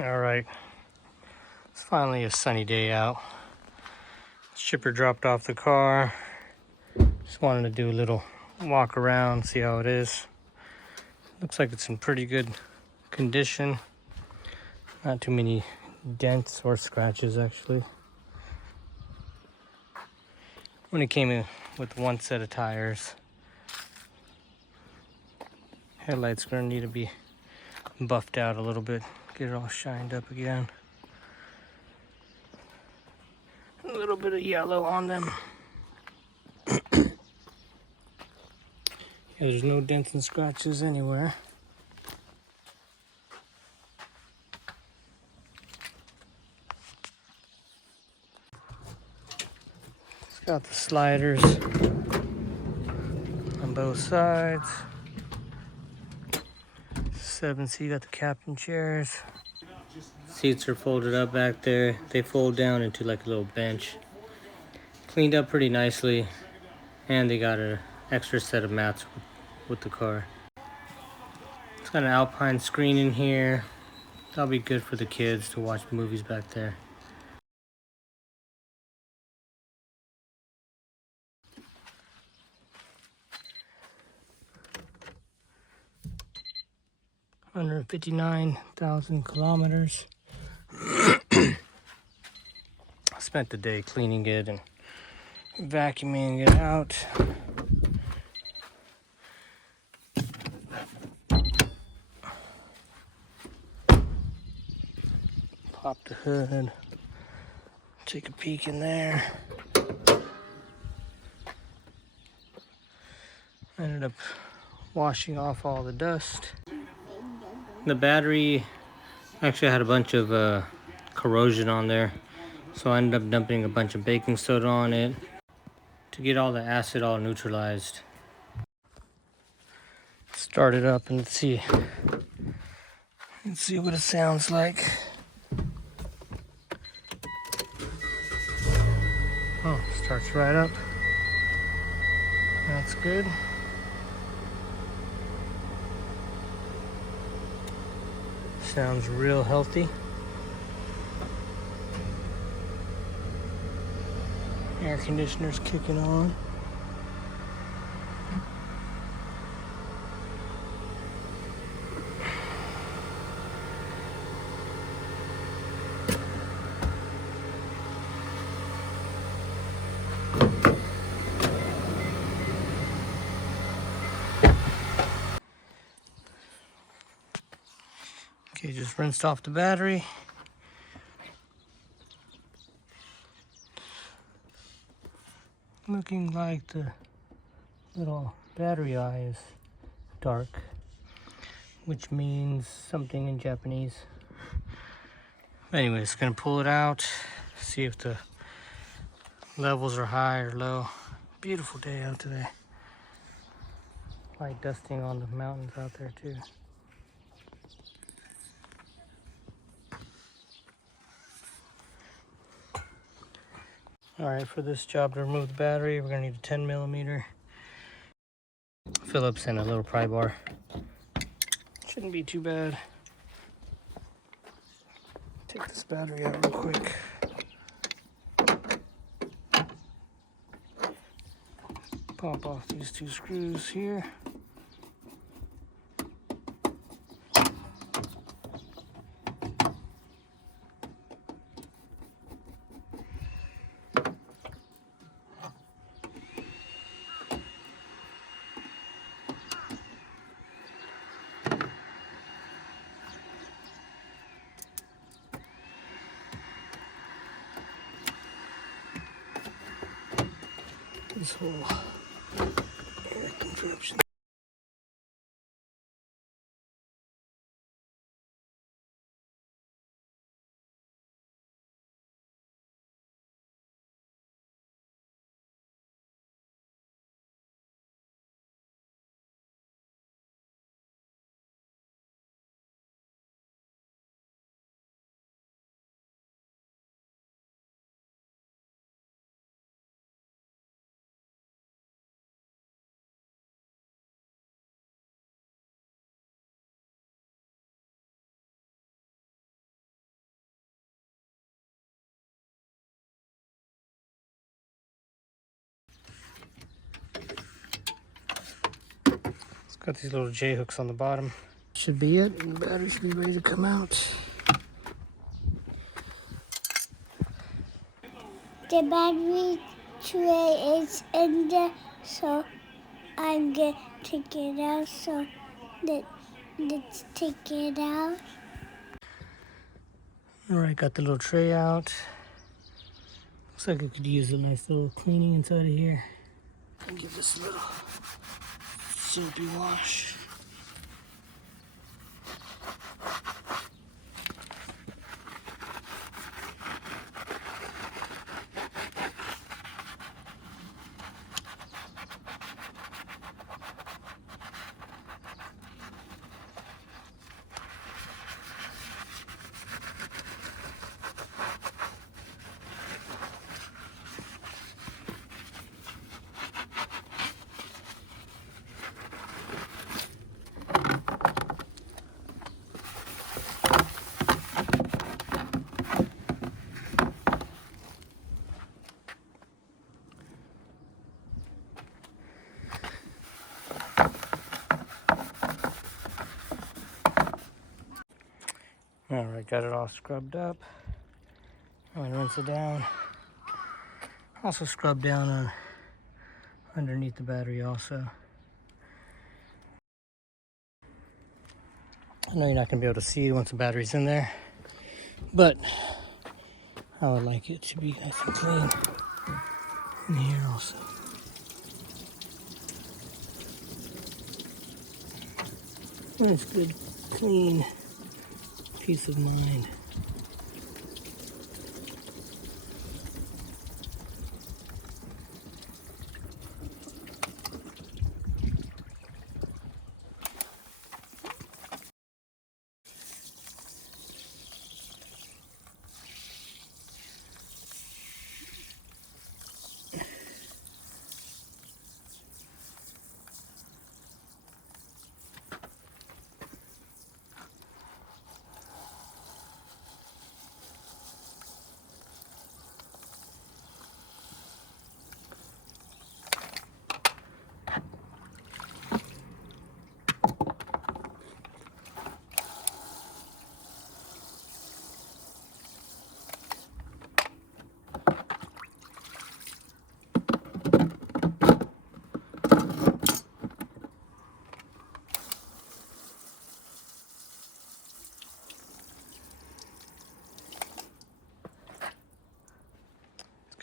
All right, it's finally a sunny day out. Shipper dropped off the car. Just wanted to do a little walk around, see how it is. Looks like it's in pretty good condition. Not too many dents or scratches actually. When it came in with one set of tires. Headlights gonna need to be buffed out a little bit, get it all shined up again. A little bit of yellow on them. Yeah, there's no dents and scratches anywhere. It's got the sliders on both sides. 7C, got the captain chairs. Seats are folded up back there. They fold down into like a little bench. Cleaned up pretty nicely. And they got an extra set of mats with the car. It's got an Alpine screen in here. That'll be good for the kids to watch movies back there. Under 59,000 kilometers. Spent the day cleaning it and vacuuming it out. Pop the hood. Take a peek in there. Ended up washing off all the dust. The battery actually had a bunch of corrosion on there, so I ended up dumping a bunch of baking soda on it to get all the acid all neutralized. Start it up and let's see what it sounds like. Oh, starts right up. That's good. Sounds real healthy. Air conditioner's kicking on. Okay, just rinsed off the battery. Looking like the little battery eye is dark, which means something in Japanese. Anyways, gonna pull it out, see if the levels are high or low. Beautiful day out today. Light dusting on the mountains out there too. Alright, for this job to remove the battery, we're gonna need a 10mm Phillips and a little pry bar. Shouldn't be too bad. Take this battery out real quick. Pop off these two screws here. This whole air contraption. Got these little J hooks on the bottom. Should be it. And the battery should be ready to come out. The battery tray is in there, so I'm gonna take it out. So let's take it out. Alright, got the little tray out. Looks like I could use a nice little cleaning inside of here. And give this a little soapy wash. Alright, got it all scrubbed up. I'm gonna rinse it down. Also scrub down on underneath the battery also. I know you're not gonna be able to see it once the battery's in there, but I would like it to be nice and clean in here also. That's good, clean peace of mind.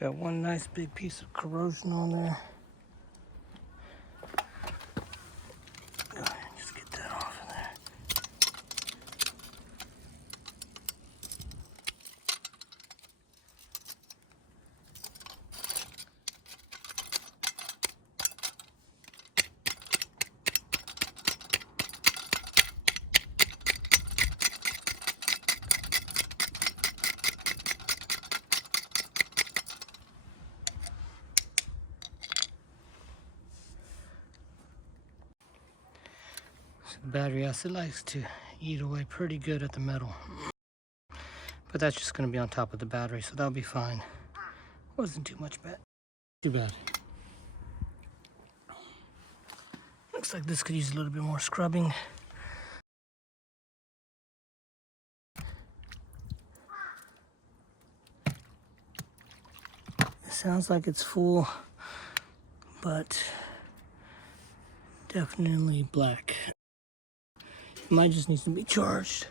Got one nice big piece of corrosion on there. Go ahead and just get that off of there. The battery acid likes to eat away pretty good at the metal, but that's just going to be on top of the battery, so that'll be fine. Wasn't too much bad. Too bad. Looks like this could use a little bit more scrubbing. It sounds like it's full, but definitely black. Mine just needs to be charged.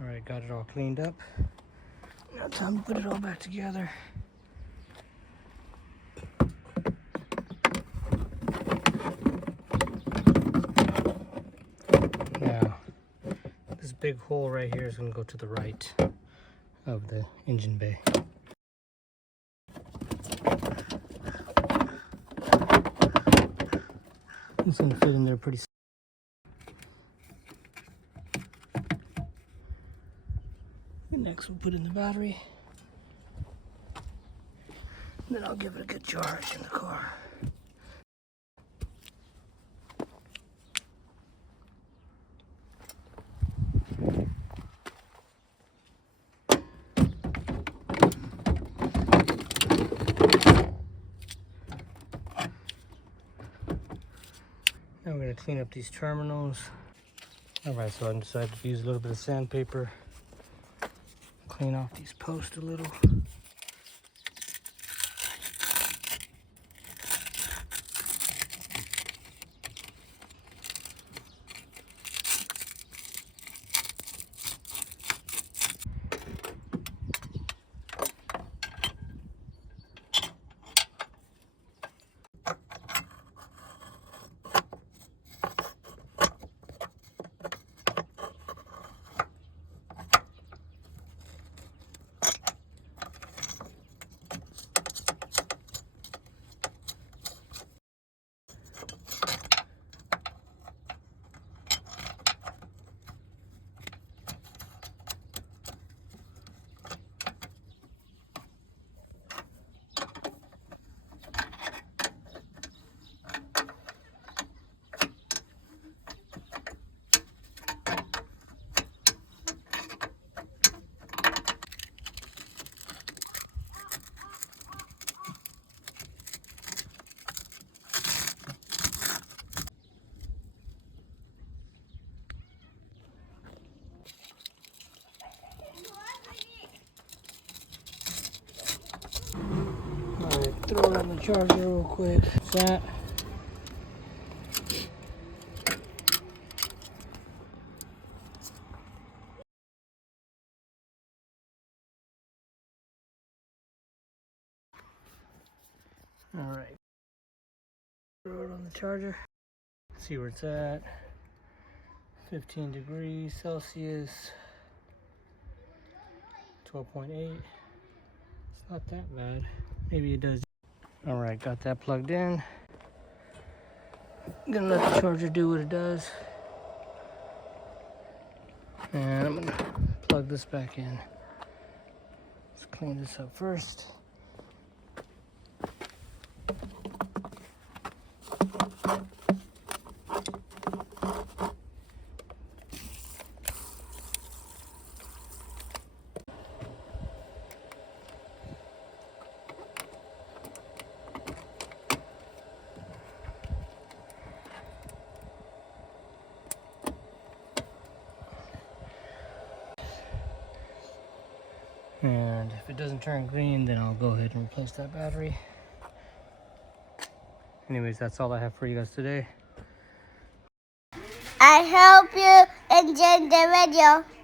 Alright, got it all cleaned up. Now time to put it all back together. Now, this big hole right here is going to go to the right of the engine bay. It's going to fit in there pretty soon. Next we'll put in the battery. And then I'll give it a good charge in the car. Now we're gonna clean up these terminals. All right, so I decided to use a little bit of sandpaper, clean off these posts a little. All right, throw it on the charger real quick. That. All right, throw it on the charger. See where it's at. 15 degrees Celsius. 12.8. It's not that bad. Maybe it does. All right, got that plugged in. I'm gonna let the charger do what it does. And I'm gonna plug this back in. Let's clean this up first. And if it doesn't turn green, then I'll go ahead and replace that battery. Anyways, that's all I have for you guys today. I hope you enjoyed the video.